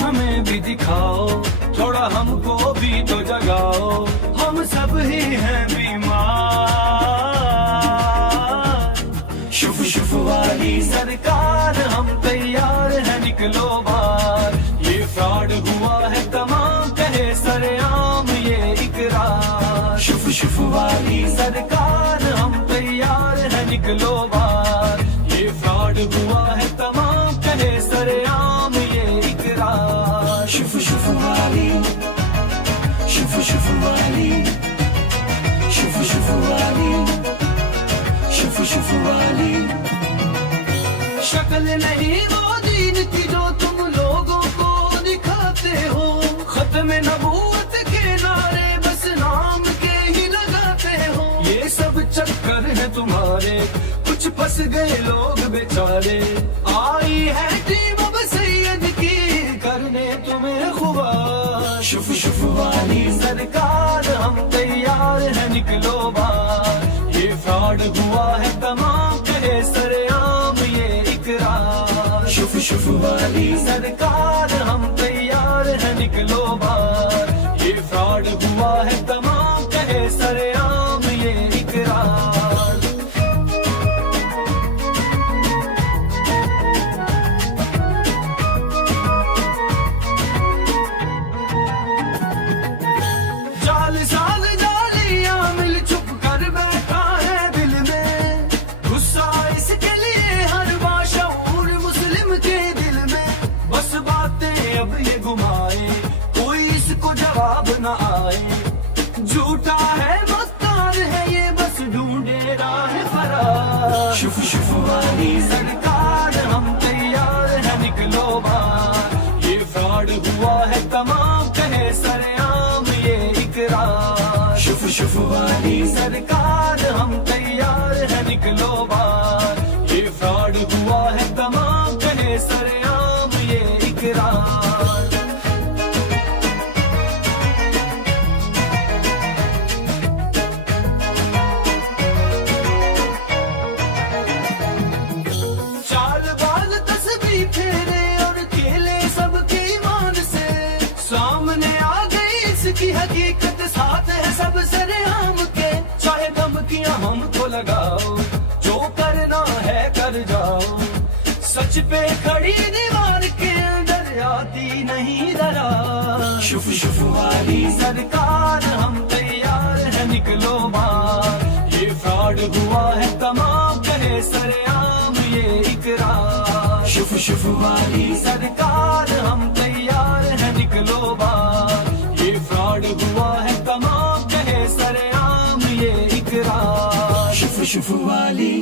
हमें भी दिखाओ, थोड़ा हमको भी तो जगाओ, हम सब ही हैं बीमार। शुफ शुफ वाली सरकार हम तैयार हैं, निकलो बाहर। ये फ्रॉड हुआ है तमाम, कहे सरेआम ये इकरार। शुफ शुफ वाली सरकार हम तैयार हैं, निकलो बाहर। ये फ्रॉड हुआ है तमाम, कहे सरेआम ये इकरार। शुफ शुफ वाली, शुफ शुफ वाली, शुफ शुफ वाली, शुफ शुफ वाली। शक्ल नहीं वो दीन की जो तुम लोगों को दिखाते हो, खत्म नबूवत के नारे बस नाम के ही लगाते हो। ये सब चक्कर है तुम्हारे, कुछ फंस गए लोग बेचारे। आई है टीम अब सैयद की करने तुम्हें खुबार। शुफ शुफ वाली सरकार हम तैयार हैं, निकलो बाहर। ये फ्रॉड हुआ है तमाम, कहे सरेआम ये इकरार। शुफ शुफ वाली सरकार हम तैयार हैं, निकलो बाहर। ये फ्रॉड हुआ है तमाम, कहे सरेआम ये इकरार। जाल साल जालियां मिल चुप कर बैठा है दिल में, गुस्सा इसके लिए हर बाशऊर मुस्लिम के दिल में। बस बातें अब ये घुमाए, कोई इसको जवाब न आए। झूठा है मक्कार है ये, बस ढूंढे राह फरार। शुफ शुफ वाली सरकार हम तैयार हैं, निकलो बाहर। ये फ्रॉड हुआ है तमाम, कहे सरेआम ये इकरार। शुफ शुफ वाली सरकार हम तैयार हैं, निकलो बाहर। ये फ्रॉड हुआ है तमाम, कहे सरेआम ये इकरार। चाल बाल तस्बीह फेरे और खेले सबके ईमान से, सामने आ गई इसकी हकीकत, साथ है सब सरेआम के। चाहे धमकियां हमको लगाओ, जो करना है कर जाओ। सच पे खड़ी दीवार के अंदर आती नहीं दरार। शुफ शुफ वाली सरकार हम तैयार हैं, निकलो बाहर। ये फ्रॉड हुआ है तमाम, कहे सरेआम ये इकरार। शुफ शुफ वाली सरकार हम तैयार हैं, निकलो बाहर। ये फ्रॉड हुआ है तमाम, कहे सरेआम ये इकरार। शुफ शुफ वाली